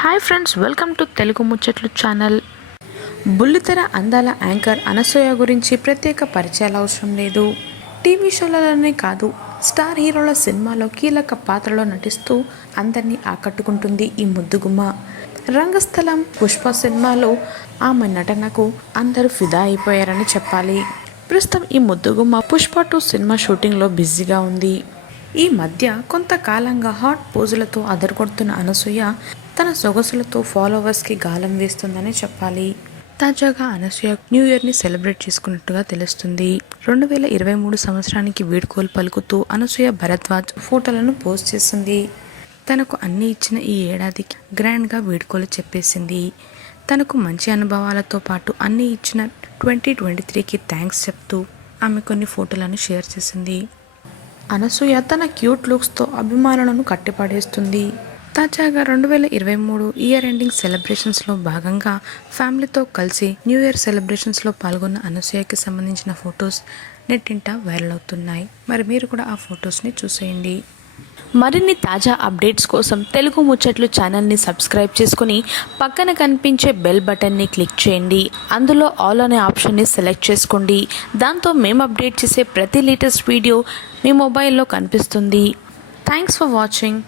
Hi friends welcome to Telugu ముచ్చట్లు channel బుల్లితెర అందాల యాంకర్ అనసూయ గురించి ప్రత్యేక పరిచయాలు అవసరం లేదు. టీవీ షోలలోనే కాదు స్టార్ హీరోల సినిమాలో కీలక పాత్రలో నటిస్తూ అందరినీ ఆకట్టుకుంటుంది ఈ ముద్దుగుమ్మ రంగస్థలం పుష్ప సినిమాలో ఆమె నటనకు అందరూ ఫిదా అయిపోయారని చెప్పాలి. ప్రస్తుతం ఈ ముద్దుగుమ్మ పుష్ప టూ సినిమా షూటింగ్లో బిజీగా ఉంది. ఈ మధ్య కొంతకాలంగా హాట్ పోజులతో అదరగొడుతున్న అనసూయ తన సొగసులతో ఫాలోవర్స్కి గాలం వేస్తుందని చెప్పాలి. తాజాగా అనసూయ న్యూ ఇయర్ని సెలబ్రేట్ చేసుకున్నట్టుగా తెలుస్తుంది. రెండు వేల ఇరవై మూడు సంవత్సరానికి వీడ్కోలు పలుకుతూ అనసూయ భరద్వాజ్ ఫోటోలను పోస్ట్ చేసింది. తనకు అన్ని ఇచ్చిన ఈ ఏడాదికి గ్రాండ్గా వీడ్కోలు చెప్పేసింది. తనకు మంచి అనుభవాలతో పాటు అన్ని ఇచ్చిన ట్వంటీ ట్వంటీ త్రీకి థ్యాంక్స్ చెప్తూ ఆమె కొన్ని ఫోటోలను షేర్ చేసింది. అనసూయ తన క్యూట్ లుక్స్తో అభిమానులను కట్టిపడేస్తుంది. తాజాగా రెండు వేల ఇరవై మూడు ఇయర్ ఎండింగ్ సెలబ్రేషన్స్లో భాగంగా ఫ్యామిలీతో కలిసి న్యూ ఇయర్ సెలబ్రేషన్స్లో పాల్గొన్న అనసూయకి సంబంధించిన ఫొటోస్ నెట్టింట వైరల్ అవుతున్నాయి. మరి మీరు కూడా ఆ ఫొటోస్ని చూసేయండి. మరిన్ని తాజా అప్డేట్స్ కోసం తెలుగు ముచ్చట్లు ఛానల్ని సబ్స్క్రైబ్ చేసుకుని పక్కన కనిపించే బెల్ బటన్ని క్లిక్ చేయండి. అందులో ఆల్ అనే ఆప్షన్ని సెలెక్ట్ చేసుకోండి. దాంతో మేము అప్డేట్ చేసే ప్రతి లేటెస్ట్ వీడియో మీ మొబైల్లో కనిపిస్తుంది. Thanks for watching.